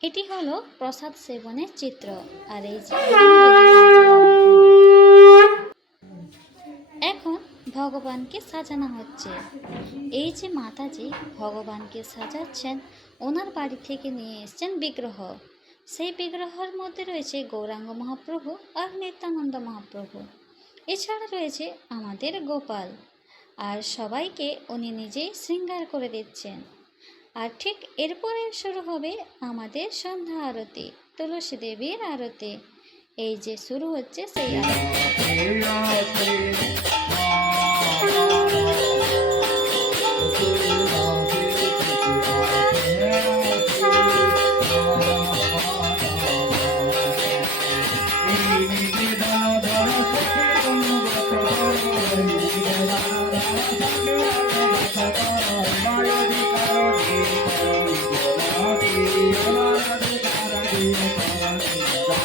এটি হলো প্রসাদ সেবনের চিত্র। আর এই এখন ভগবানকে সাজানো হচ্ছে। এই যে মাতাজি ভগবানকে সাজাচ্ছেন, ওনার বাড়ি থেকে নিয়ে এসছেন বিগ্রহ। সেই বিগ্রহের মধ্যে রয়েছে গৌরাঙ্গ মহাপ্রভু আর নিত্যানন্দ মহাপ্রভু। এছাড়া রয়েছে আমাদের গোপাল। আর সবাইকে উনি নিজেই শৃঙ্গার করে দিচ্ছেন। আর ঠিক এরপরে শুরু হবে আমাদের সন্ধ্যা আরতি, তুলসী দেবীর আরতি। এই যে শুরু হচ্ছে সেই আরতি।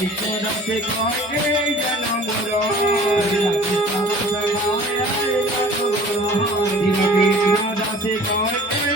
বিশ্বরতে করে জন মোর বিশ্বরতে করে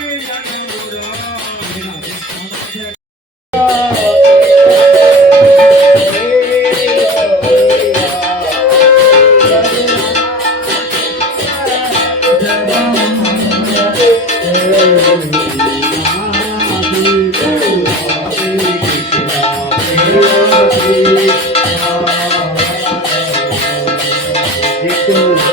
Thank you.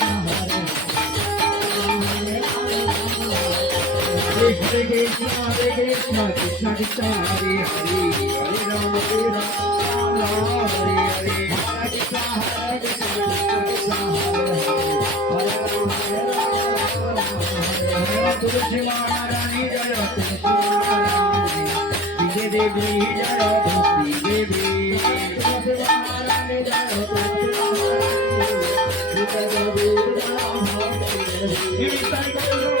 Hare Krishna, Hare Krishna, Krishna Krishna, Hare Hare, Hare Hare Rama, Hare Hare, Hare Krishna, Hare Krishna, Krishna Krishna, Hare Hare, Hare Rama, Hare Rama, Hare Rama, Tulsi Maharani Jaya, Tulsi Maharani, Vijay Devi Jaya, Tulsi Devi, Tulsi Maharani Jaya, Tulsi Maharani, Vijay Devi Jaya, Tulsi Devi, Vijay Devi Jaya,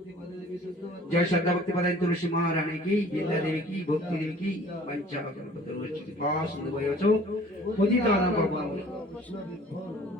जय श्रद्धा भक्ति पदाय तुलसी महारानी की विद्या देवी की भक्ति देवी की पंचाकल्पतरुश्री पास भयचो पतितानां पावनानां